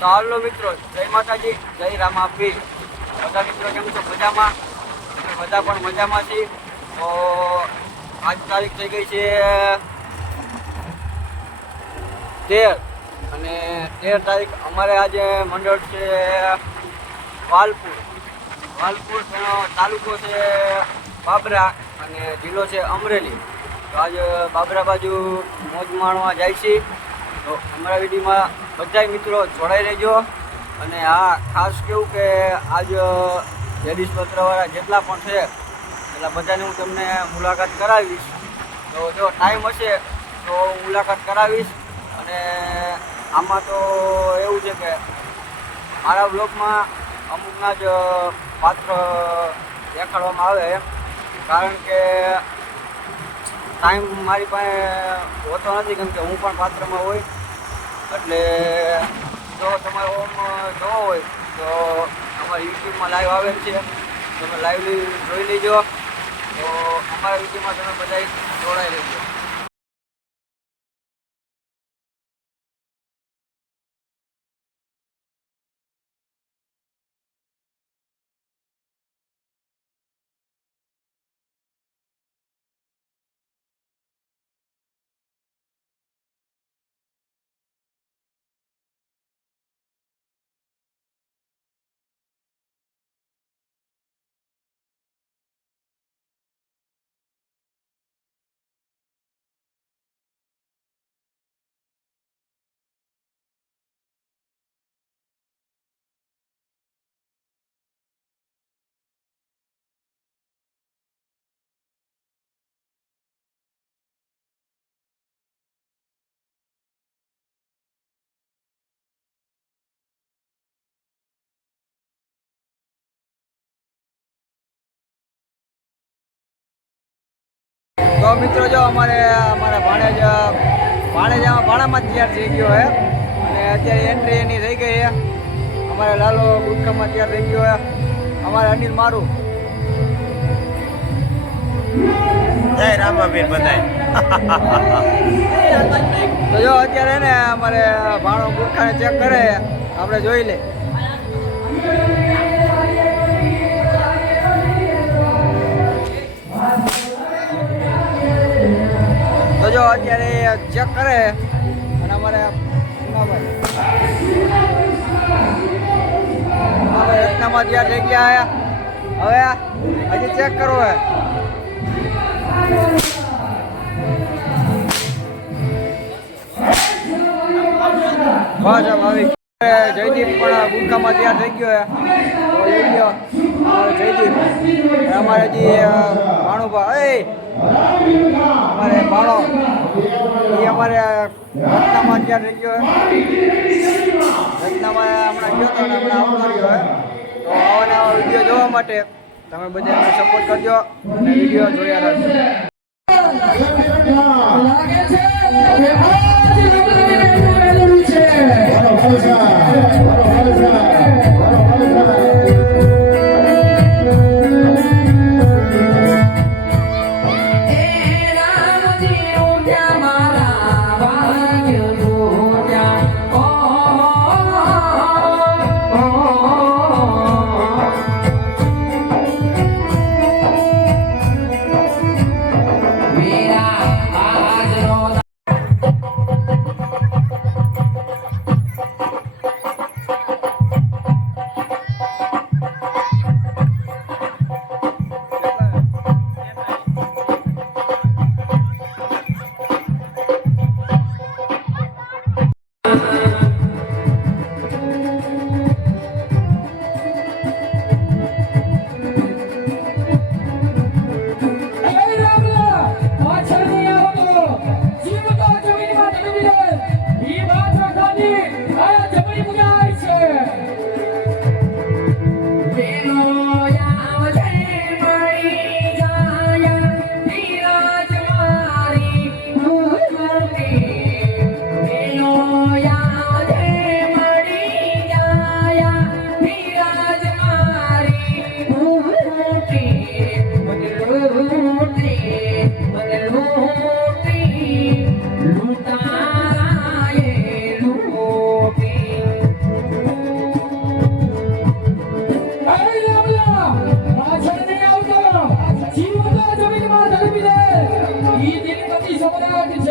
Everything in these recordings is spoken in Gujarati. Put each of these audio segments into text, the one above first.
તો મિત્રો, જય માતાજી, જય રામાપી. બધા મિત્રો કેમ છો? મજામાં? બધા પણ મજામાં છીએ તો આજ તારીખ થઈ ગઈ છે તેર. અને તેર તારીખ અમારે આજે મંડળ છે વાલપુર. વાલપુર તાલુકો છે બાબરા અને જિલ્લો છે અમરેલી. તો આજે બાબરા બાજુ મોજ માણવા જાય છે. તો અમારા બધાય મિત્રો જોડાઈ રહેજો. અને આ ખાસ કેવું કે આજ લેડીઝ પત્રવાળા જેટલા પણ છે, એટલા બધાને હું તમને મુલાકાત કરાવીશ. તો જો ટાઈમ હશે, તો મુલાકાત કરાવીશ. અને આમાં તો એવું છે કે મારા બ્લોગમાં અમુકના જ પાત્ર દેખાડવામાં આવે કારણ કે ટાઈમ મારી પાસે હોતો નથી, કેમ કે હું પણ પાત્રમાં હોય. એટલે જો તમારે ઓમ જોવો હોય, તો અમારા યુટ્યુબમાં લાઈવ આવે છે. તમે લાઈવલી જોઈ લેજો. તો અમારા યુટ્યુબમાં તમે બધા જોડાઈ રહેજો. તો મિત્રો જો અમારે અમારા ભાણેજ ભાણેજામાં ભાણામાં તૈયાર થઈ ગયો છે અને અત્યારે એન્ટ્રી એની થઈ ગઈ છે અમારે લાલો ગુટકામાં તૈયાર થઈ ગયો છે અમારે અનિલ મારું. જય રામાબીર બધાય. તો જો અત્યારે ને અમારે ભાણો ગુટખાને ચેક કરે આપણે જોઈ લે. ચેક કરે અને અમારે પૂનાભાઈ. રત્નામાં તૈયાર થઈ ગયા હવે હજી ચેક કરવો હે. બસ આવી જયદીપ પણ ગુટકામાં તૈયાર થઈ ગયો લઈ જયદીપ. અમારે હજી ભાણુભા. એ, અમારે ભાણો. અમારે રત્નામાં અત્યારે રહી ગયો રત્નામાં હમણાં ગયો તો હમણાં આવતો રહ્યો તો આવા વીડિયો જોવા માટે. તમે બધા સપોર્ટ કરજો વીડિયો જોયા રાખજો.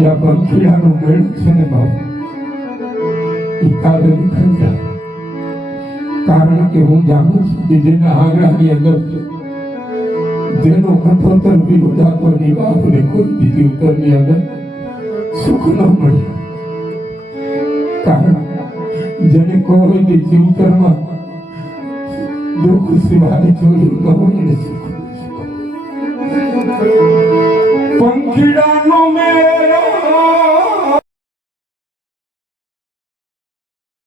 જ્યાં પંખીડાનો મેળ છે ને બાબુ એ કાલે કારણ કે હું જાણું છું કે જેના આંગણાની અંદર છે જેનો કંઠોતર વિરોધાતો ની બાપને કોઈ બીજી ઉત્તરની અંદર સુખ ન મળ્યું કારણ જેને કોઈ બીજી ઉત્તરમાં દુઃખ સિવાય જોયું ન હોય ને સુખ પંખીડા